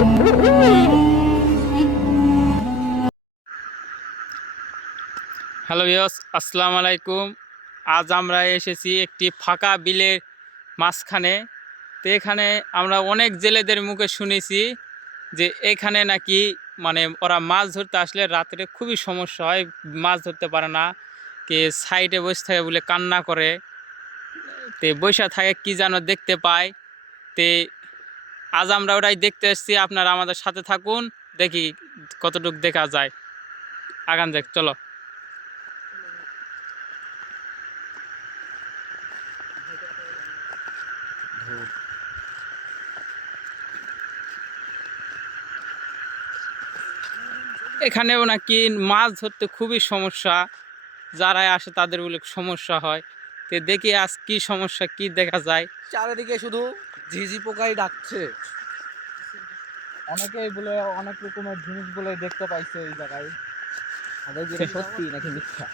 Hello viewers, আসসালামু আলাইকুম। আজ আমরা এসেছি একটি ফাঁকা বিলের মাঝখানে। তো এখানে আমরা অনেক জেলেদের মুখে শুনেছি যে এখানে নাকি ওরা মাছ ধরতে আসলে রাত্রে খুবই সমস্যা হয়, মাছ ধরতে পারে না, কে সাইডে বসে থাকে বলে কান্না করে, তে বসে থাকে কি যেন দেখতে পায়। তে আজ আমরা ওটাই দেখতে এসেছি, আপনারা আমাদের সাথে থাকুন, দেখি কতটুকু দেখা যায়। আগান যাক, চলো। এখানেও নাকি মাছ ধরতে খুবই সমস্যা, যারাই আসে তাদের বলে সমস্যা হয়। তো দেখি আজ কি সমস্যা, কি দেখা যায়। চারিদিকে শুধু ঝিঝি পোকাই ডাকছে। অনেকেই বলে অনেক রকমের জিনিস বলে দেখতে পাইছে এই জায়গায়। সত্যি নাকি মিথ্যা,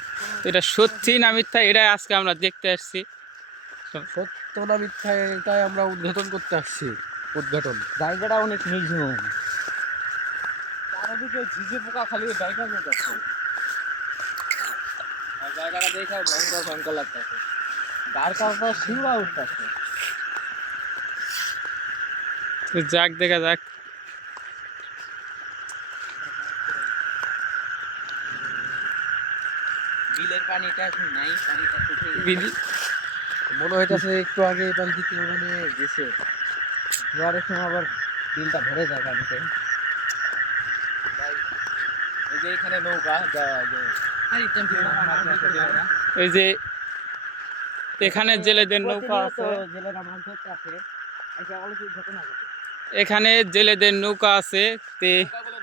এটা সত্যি না মিথ্যা, এটাই আজকে আমরা দেখতে আসছি। সত্য না মিথ্যা এটাই আমরা উদ্ঘাটন করতে আসছি। জায়গাটা অনেক নির্জন, চারিদিকে ঝিঝি পোকা খালি জায়গা যাচ্ছে। জায়গাটা দেখে ভয়ঙ্কর ভয়ঙ্কর লাগতেছে, গার কাছে শিউরা উঠতেছে। যাক, দেখা যাক। বিলের পানিটা এখন নাই, পানিটা মনে হইতেছে একটু আগে এবার দিকে ওখানে গেছে, জোয়ারের সময় আবার বিলটা ভরে যায় পানিতে। এই যে এখানে নৌকা এই যে এখানে জেলেদের নৌকা আছে, জেলেরা মাছ ধরতে আসে, একটা অলৌকিক ঘটনা ঘটে। এখানে জেলেদের নৌকা আছে। তে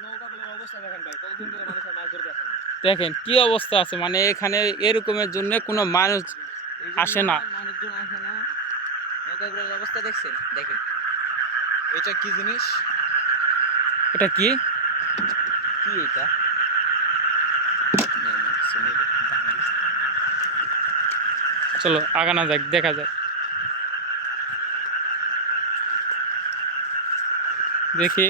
নৌকাগুলোর অবস্থা দেখেন ভাই, কতদিন ধরে মানুষের মাছ ধরতে আসে না। দেখেন কি অবস্থা আছে, এখানে এরকমের জন্য কোনো মানুষ আসে না। মানুষজন আসে না, নৌকাগুলোর অবস্থা দেখছেন? দেখেন এটা কি জিনিস, এটা কি কি এটা? চলো আগানা যাক, দেখা যাক। দেখি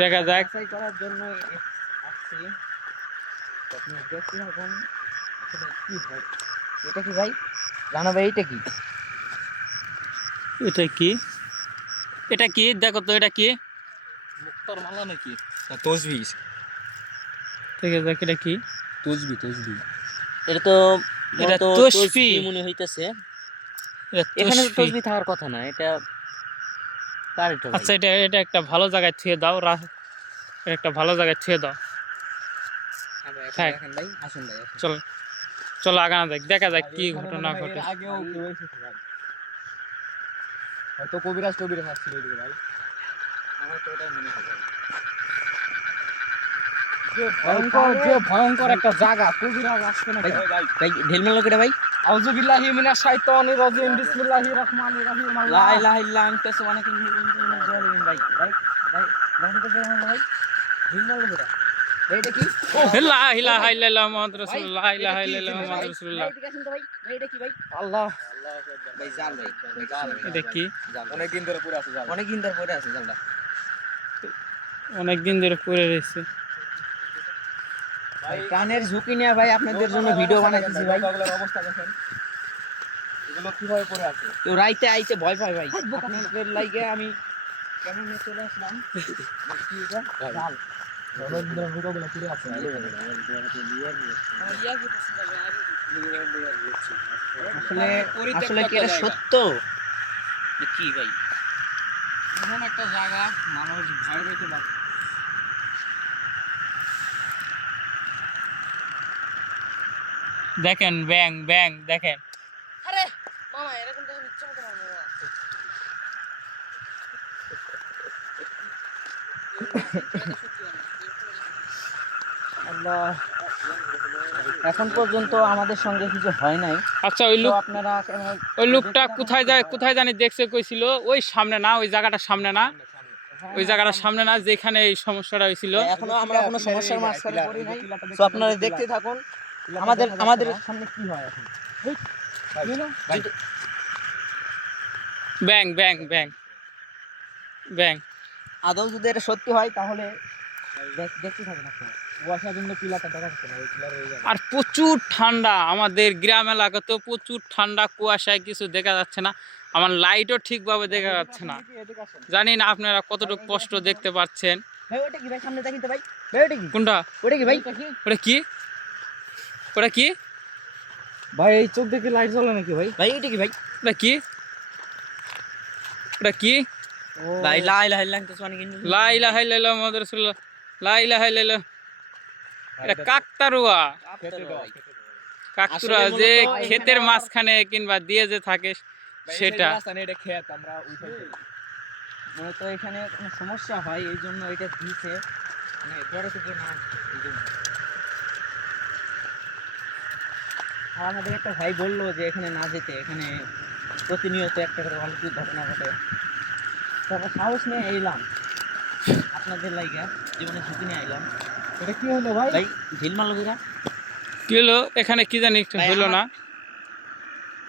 দেখা যাক। করার জন্য আসছি, আপনি দেখতে থাকুন আসলে কি হয়। এটা কি ভাই, জানা ভাই এটা কি? এটা কি, এটা কি দেখো তো, এটা কি? মুক্তার মালা নাকি? তসবি। দেখা যাক এটা কি। তসবি এটা তো, এটা তো তসবি মনে হইতেছে। এটা এখানে তো তসবি। তসবি থাকার কথা না, এটা কার এটা ভাই? আচ্ছা, এটা এটা একটা ভালো জায়গায় থুয়ে দাও, এটা একটা ভালো জায়গায় থুয়ে দাও। হ্যাঁ, দেখেন ভাই, আসুন ভাই, আসুন। চলো চলো আগানা যাক, দেখা যাক কি এখানে ঘটনা মনে হয় ঘটে। এর আগেও কেউ এসেছে ভাই, হয়তো কবিরাজ টবিরাজ আসছিল এদিকে ভাই, আমার তো এটাই মনে হয় ভাই। যে ভয়ঙ্কর একটা জায়গা, কবিরাজ আসছে না ভাই। ভাই ঢেলমেল কেটে ভাই, আউযু বিল্লাহি মিনাশ শাইতানির রাজিম, বিসমিল্লাহির রহমানির রহিম, লা ইলাহা ইল্লা আনতা সুবহানাকা ইন্নী কুনতু মিনাজ জালিমিন। ভাই ভাই ভাই ভাই ঢেলমেল কেটে ভাই, এটা কি? লা ইলাহা ইল্লাল্লাহ মুহাম্মাদুর রাসূলুল্লাহ, লা ইলাহা ইল্লাল্লাহ মুহাম্মাদুর রাসূলুল্লাহ। ভাই এটা কি ভাই? আল্লাহ ভাই, জাল ভাই, জাল ভাই, এটা কি? অনেক দিন ধরে পড়ে আছে জাল, অনেক দিন ধরে পড়ে আছে জালটা, অনেক দিন ধরে পড়ে রয়েছে। ভাই কানের ঝুঁকি নিয়ে ভাই আপনাদের জন্য ভিডিও বানাইতেছি ভাই। নৌকাগুলোর অবস্থা দেখেন, এগুলো কিভাবে পড়ে আছে। তো রাইতে আইতে ভয় পায় ভাই, আপনাদের লাইগে আমি কেমন নিয়ে চলে আসলাম। কি এটা? জাল। নৌকাগুলো পড়ে আছে। আসলে আসলে কি এটা সত্য কি ভাই? এমন একটা জায়গা মানুষ ভয় পেতে পারে। দেখেন ব্যাং ব্যাং দেখেন। আরে মামা এরকম তো ইচ্ছা মতো মারবো না। আল্লাহ এখন পর্যন্ত আমাদের সঙ্গে কিছু হয় নাই। আচ্ছা ওই তো লোক, আপনারা ওই লোকটা কোথায় জানি দেখছে কইছিল, ওই সামনে না, ওই জায়গাটার সামনে না, ওই জায়গাটার সামনে না যেখানে এই সমস্যাটা হয়েছিল। এখনো আমরা কোনো সমস্যার মাঝখানে পড়ি নাই। তো আপনারা দেখতে থাকুন আমাদের সামনে কি হয় এখন। ব্যাং ব্যাং ব্যাং ব্যাং। আদৌ যদি এটা সত্যি হয় তাহলে দেখতে থাকুন আপনারা। কুয়াশা কিন্তু পিলারটা দেখা যাচ্ছে না, ওই পিলার হয়ে যাবে। আর প্রচুর ঠান্ডা, আমাদের গ্রাম এলাকাতেও প্রচুর ঠান্ডা, কুয়াশায় কিছু দেখা যাচ্ছে না, আমার লাইটও ঠিকভাবে দেখা যাচ্ছে না। জানি না আপনারা কতটুকু কষ্ট দেখতে পাচ্ছেন। ভাই ওটা কি ভাই, সামনে দেখেন তো ভাই। ভাই ওটা কি? কোনটা? ওটা কি ভাই? ওটা কি? ওটা কি ভাই এই চোখ দেখে লাইট জ্বলে নাকি ভাই? ভাই এটা কি ভাই? ওটা কি? ওটা কি? ভাই লা ইলাহা ইল্লাল্লাহ তাসমানি কিন্তু লা ইলাহা ইল্লাল্লাহ মুহাম্মাদুর রাসূলুল্লাহ, লা ইলাহা ইল্লাল্লাহ। এটা কাকতারুয়া, কাকতুরা যে ক্ষেতের মাঝখানে কিংবা দিয়ে যে থাকে সেটা। মূলত এখানে কোনো সমস্যা হয় এই জন্য এটা দিয়েছে, মানে বড় থেকে না এই জন্য। আর আমাদের একটা ভাই বললো যে এখানে না যেতে, এখানে প্রতিনিয়ত একটা করে অলৌকিক ঘটনা ঘটে। তারপর সাহস নিয়ে এলাম আপনাদের লাইগা, জীবনে ঝুঁকি নিয়ে এলাম। এটা কি হলো ভাই? ভাই ঢিল মারলো কিরা? কি হলো এখানে কি জানি হলো না।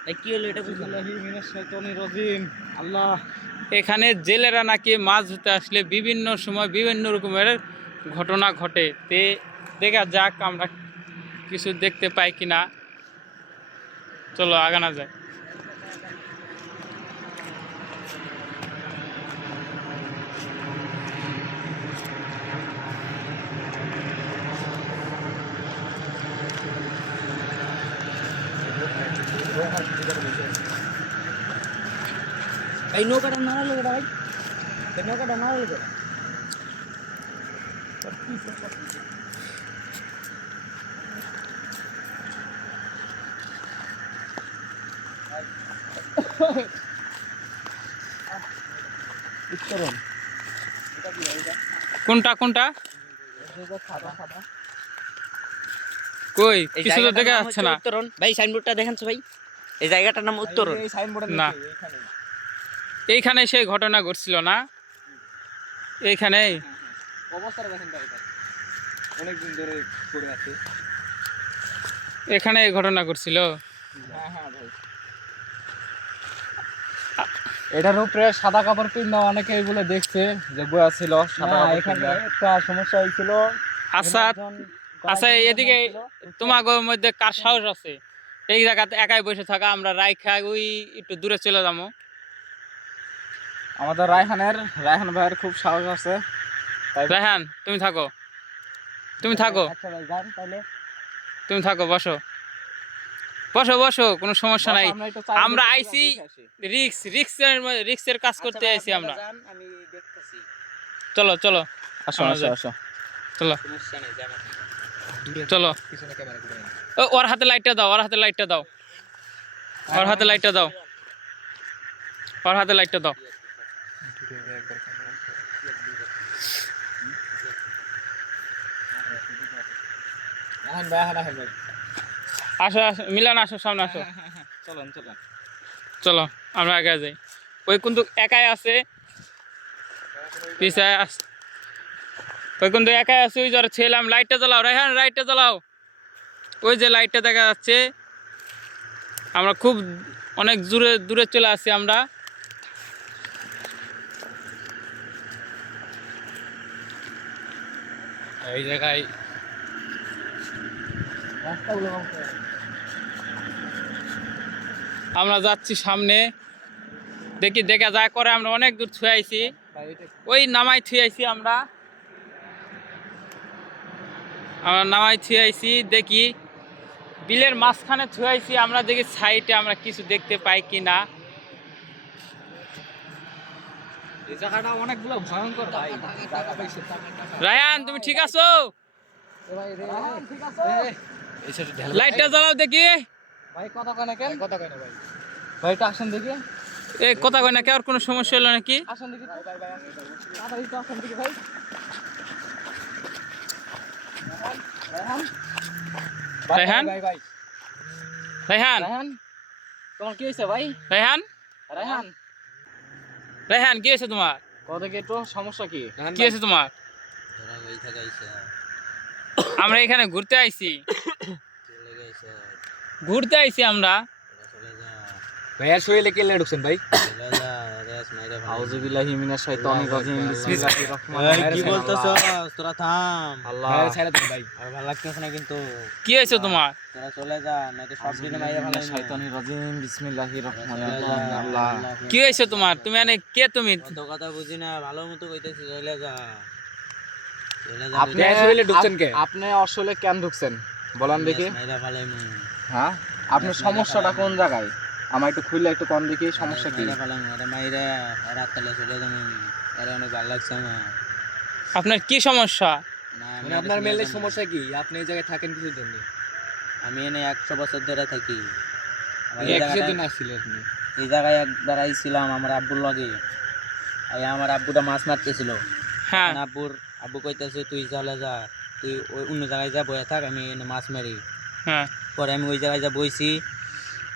ভাই কি হলো এটা বুঝলাম না। মিনাশ শাইতানির রাজিম। আল্লাহ। এখানে জেলেরা নাকি মাছ ধরতে আসলে বিভিন্ন সময় বিভিন্ন রকমের ঘটনা ঘটে, তে দেখা যাক আমরা কিছু দেখতে পাই কিনা। চলো আগানো যায়। ভাই নৌকাটা নাড়ালো কেটা ভাই? ভাই নৌকাটা নাড়ালো কেটা? উত্তরণ। কোনটা কোনটা? কই কিছু তো দেখা যাচ্ছে না। উত্তরণ ভাই, সাইনবোর্ডটা দেখেন তো ভাই, এই জায়গাটার নাম উত্তরণ। এই সাইনবোর্ডের না, এইখানে সেই ঘটনা ঘটছিল না এইখানে? অবস্থাটা দেখেন ভাই, অনেকদিন ধরে পড়ে আছে। এখানে এই ঘটনা ঘটছিল। হ্যাঁ হ্যাঁ ভাই, এটার উপরে সাদা কাপড় পিন্দা অনেকে এগুলো দেখছে যে বয়া ছিল সাদা কাপড়। এখানে একটা সমস্যা হয়েছিল। আচ্ছা আচ্ছা, এদিকে তোমাদের মধ্যে কার সাহস আছে এই জায়গাতে একাই বসে থাকা? আমরা রাইখা ওই একটু দূরে চলে যাবো। আমাদের রায়হান ভাইয়ের খুব সাহস আছে। রায়হান তুমি থাকো, তুমি থাকো, আচ্ছা ভাই যান তাহলে। তুমি থাকো, বসো বসো বসো, কোনো সমস্যা নাই। আমরা আইছি রিক্সের কাজ করতে আইছি আমরা। আমি দেখতেছি। চলো চলো আসো আমরা আসো যাই। আসো। চলো সমস্যা নেই, যান। চলো। পিছনে ক্যামেরা ঘুরে নাও। ওর হাতে লাইটটা দাও, ওর হাতে লাইটটা দাও, ওর হাতে লাইটটা দাও, ওর হাতে লাইটটা দাও। আসো আসো মিলান, আসো সামনে আসো। চলুন চলুন। চলো আমরা আগে যাই। ওই কিন্তু একাই আছে, পিছায় ওই কিন্তু একাই আছে। ওই যারা ছিলাম, লাইটটা জ্বালাও রায়হান, লাইটটা জ্বালাও। ওই যে লাইটটা দেখা যাচ্ছে, আমরা খুব অনেক দূরে দূরে চলে আসছি আমরা। এই জায়গায় আমরা যাচ্ছি সামনে, দেখি দেখা যায় করে। আমরা অনেক দূর ছুঁয়ে আইছি, ওই নামাই ছুঁয়ে আইছি আমরা নামাই ছুঁয়ে আইছি। দেখি বিলের মাঝখানে ছুঁয়ে আইছি আমরা, দেখি সাইডে আমরা কিছু দেখতে পাই কি না। এই জায়গাটা অনেকগুলো ভয়ঙ্কর ভাই। রায়হান তুমি ঠিক আছো? ঠিক আছে। লাইটটা জ্বালাও দেখি। ভাই কথা কয় না কেন? কথা কয় না ভাই। ভাই এটা আসেন দেখি। এই কথা কয় না কে? আর কোনো সমস্যা হলো নাকি? আসেন দেখি। ভাই ভাই আসেন। তাড়াতাড়ি তো আসেন দেখি ভাই। রায়হান রায়হান রায়হান রায়হান তোমার কি হয়েছে ভাই? রায়হান রায়হান রায়হান কি হয়েছে তোমার? কত কি একটু সমস্যা কি? কি হয়েছে তোমার? আমরা এখানে ঘুরতে আইছি আমরা। ভাইয়ার শরীরে কেলে ঢুকছেন ভাই? আউযুবিল্লাহি মিনাশ শাইতানির রাজিম বিসমিল্লাহির রহমানির রহিম। কি বলতেছস? তোরা থাম। আল্লাহ ছেড়ে দেন ভাই। আর ভালো লাগতেছে না কিন্তু। কি হয়েছে তোমার? তোরা চলে যা, নয়তো সব দিনে মাইরা ফেলাই। শাইতানির রাজিম বিসমিল্লাহির রহমানির রহিম। আল্লাহ কি হয়েছে তোমার? তুমি কে তুমি? কত কথা বুঝি না, ভালো মতো কইতেছি, চলে যা। চলে যা। আপনি শরীরে ঢুকছেন কে? আপনি আসলে কেন ঢুকছেন বলেন দেখি। মাইরা ফেলাই মু। হ্যাঁ আপনার সমস্যাটা কোন জায়গায়? আমার একটু খুলে একটু কোন দেখি সমস্যা কি? মাইরা ফেলাই মু, আরে মাইরা রাত তালে চলে যাম আমি। আরে অনেক ভালো লাগছে আমার। আপনার কি সমস্যা? না মানে আপনার মেলে সমস্যা কি? আপনি এই জায়গায় থাকেন কিছুর জন্য? আমি এনে 100 বছর ধরে থাকি। আমার এই এই একশো জায়গাটায়- দিন আসছিলেন আপনি? এই জায়গায় একবার আইছিলাম আমার আব্বুর লগে। আমার আব্বুটা মাছ মারতেছিল। হ্যাঁ আব্বু কইতেছে তুই চলে যা, তুই ওই অন্য জায়গায় যা বয়ে থাক, আমি এনে মাছ মারি। হ্যাঁ পরে আমি ওই জায়গায় যা বইছি,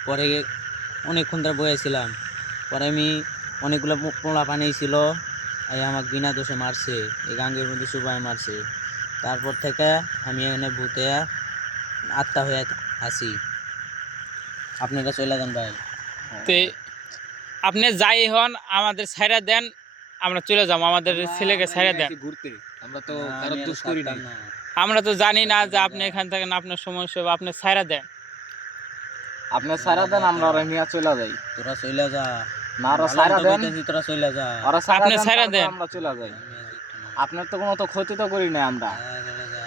পরে অনেকক্ষণ ধরে বয়েছিলাম। পরে আমি অনেকগুলো পোলা পানি ছিল, আমাকে বিনা দোষে মারছে, এই গাঙ্গের মধ্যে সুবাই মারছে। তারপর থেকে আমি এনে ভূতে আত্মা হয়ে আসি। আপনারা চলে যান ভাই। তে আপনি যাই হন আমাদের ছাইরা দেন, আমরা চলে যাবো। আমাদের ছেলেকে ছাইরা দেন। ঘুরতে আমরা তো না, কারো আমি আর দোষ করি না। থাকতাম না। আমরা তো জানি না যে আপনি এখান থেকে আপনার সমস্যা হবে। আপনি ছাইরা দেন। আপনি সারা দেন, আমরা ওরা নিয়ে চলে যাই। তোরা চলে যা। না ওরা ভালো সারা মতো দেন, কইতেছি, তোরা চলে যা। ওরা সারা আপনি দেন, ছাইরা তারপর দেন। আমরা চলে যাই। আমি আর একটু না। আপনার তো কোনো তো ক্ষতি তো করি না আমরা। চলে যা।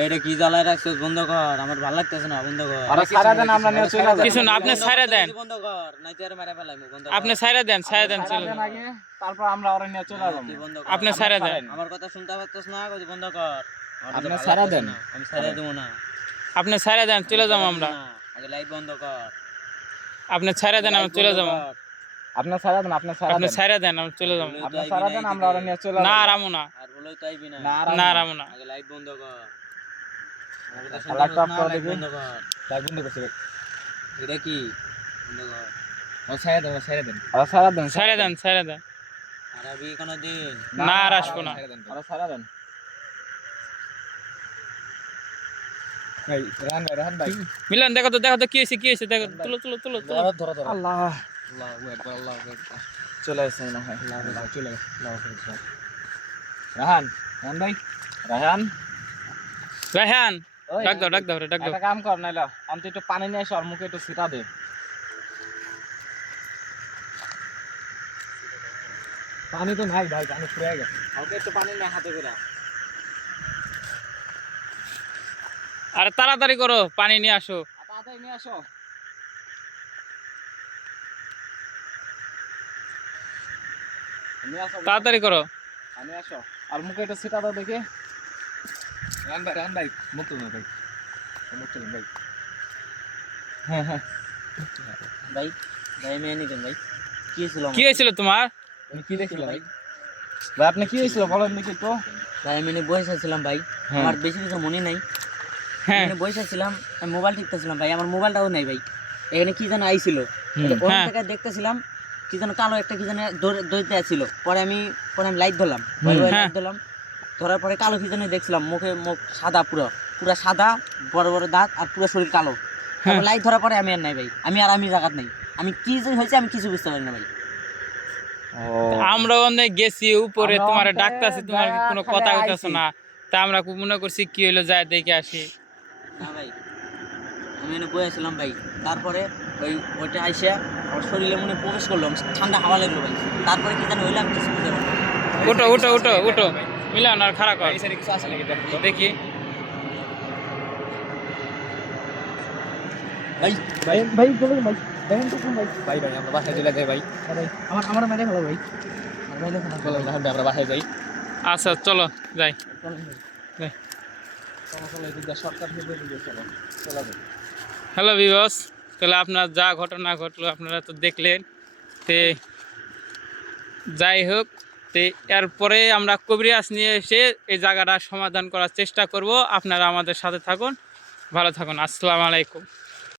এইটা কি জ্বালায় রাখছিস? বন্ধ কর, আমার ভালো লাগতেছে না, বন্ধ কর। ওরা সারা দেন, আমরা নিয়ে চলে যাই। কিছু না, আপনি ছাইরা দেন। বন্ধ কর, নাইতে আর মারা ফেলাইমু, বন্ধ কর। আপনি ছাইরা দেন, ছাইরা দেন, সারা চলে দেন যান। আগে, তারপর আমরা ওরা নিয়ে চলে যাবো। তুই বন্ধ কর। আপনি ছাইরা দেন। আমার কথা শুনতে পারতেছ না? কই বন্ধ কর। আমার আপনি তো ভালো ছাইরা লাগতেছে দেন। না, আমি ছাইরা দেব না। আপনি ছাইরা দেন, চলে যাবো আমরা। আগে লাইট বন্ধ কর। আপনি ছাইরা দেন, আমরা চলে যাবো। আপনি সারা দেন, আপনি সারা আপনি দেন, ছাইরা দেন, আমরা চলে যাবো। আপনি সারা দেন, আমরা ওরা নিয়ে চলে না যাবো। রামু না, আর বলেই তো আইবি না। না, না রামু না। আগে লাইট বন্ধ কর। আমার কথা আল্লাহ শুনতে পাচ্ছ না? পাক লাইট দেখি। বন্ধ কর। তাই বন্ধ করছে। এটা কি? বন্ধ কর। ও ছাইরা দেন, ছাইরা দেন। ওরা সারা দেন, ছাইরা দেন, ছাইরা দেন। আর আবি কোনোদিন? না, আর আসবো না। ওরা সারা দেন। ভাই রান ভাই, রান ভাই। মিলন দেখো তো, দেখো তো কি হয়েছে, কি হয়েছে দেখো। তুলো তুলো তুলো তুলো। ধরো ধরো। আল্লাহ আল্লাহু আকবার, আল্লাহু আকবার। চলে আসছে না হয়। আল্লাহ চলে গেছে। আল্লাহু আকবার। রাহান, রাহান ভাই, রাহান। রায়হান ওই ডাক দাও, ডাক দাও রে, ডাক দাও। একটা কাম কর নাইলা, অন্ত একটু পানি নিয়ে এসে ওর মুখে একটু ছিটা দে। পানি তো নাই ভাই, পানি ফুরিয়ে গেছে। ওকে একটু পানি নিয়ে হাতে করে। আরে তাড়াতাড়ি করো, পানি নিয়ে আসো। তাড়াতাড়ি নিয়ে আসো। নিয়ে আসো, তাড়াতাড়ি করো। পানি আসো। আর মুখে একটু ছিটা দাও দেখি। রান ভাই, মুখ তুলুন ভাই, মুখ তুলুন ভাই। হ্যাঁ হ্যাঁ। ভাই, ভাই আমি এনে দেন ভাই। কি ছিল আমার? কি হয়েছিল তোমার? তুমি কি দেখছিলে ভাই? ভাই আপনি কি হয়েছিল বলেন দেখি তো। ভাই আমি এনে বসেছিলাম ভাই। হ্যাঁ। আমার বেশি কিছু মনে নাই। হ্যাঁ এখানে বসেছিলাম, আমি মোবাইল টিপতেছিলাম ভাই, আমার মোবাইলটাও নাই ভাই। এখানে কি যেন আইছিল, ওখান হ্যাঁ। থেকে দেখতেছিলাম কি যেন কালো একটা কি যেন দৌড়তে ছিল। পরে আমি লাইট ধরলাম, হ্যাঁ। লাইট ধরলাম, ধরার পরে কালো কি যেন দেখছিলাম, মুখ সাদা, পুরো সাদা, বড় বড় দাঁত, আর পুরো শরীর কালো। হ্যাঁ। লাইট ধরার পরে আমি আর নাই ভাই, আমি জায়গাত নাই। আমি কি যে হয়েছে আমি কিছু বুঝতে পারি না ভাই। আমরা অনেক গেছি উপরে, আমরা তোমার অনেক ডাকতাছি, তোমার জায়গা কোনো খালি কথা হইতাছ আইছি। না। তা আমরা মনে করছি কি হইলো, যায় দেখে আসি। না ভাই, আমি এনে বসেছিলাম ভাই। তারপরে ওইটা আইসা আমার শরীরে মনে প্রবেশ করলো, ঠান্ডা হাওয়া লাগলো ভাই। তারপরে কি জানি হইলো আমি কিছু বুঝতে পারি না। উঠো উঠো উঠো উঠো, মিলন আর খারাপ কর, এই সাইডে কিছু আছে নাকি দেখো তো। দেখি। ভাই ভাই ভাই বলুন ভাই, দেখেন তো কোন ভাই। ভাই ভাই আমরা বাসায় চলে যাই ভাই। ভাই আমার মেরে ভালো ভাই। আমার মেরে ভালো। চলো রাহান ভাই আমরা বাসায় যাই। আচ্ছা চলো যাই। চলেন ভাই। যাই। চলো এদিকে শর্টকাট হয়ে বেরিয়ে চলো। চলো ভাই। হ্যালো ভিউয়ার্স, তাহলে আপনার যা ঘটনা ঘটলো আপনারা তো দেখলেন। তে যাই হোক, তে এরপরে আমরা কবিরাজ নিয়ে এসে এই জায়গাটা সমাধান করার চেষ্টা করব। আপনারা আমাদের সাথে থাকুন। ভালো থাকুন। আসসালামু আলাইকুম।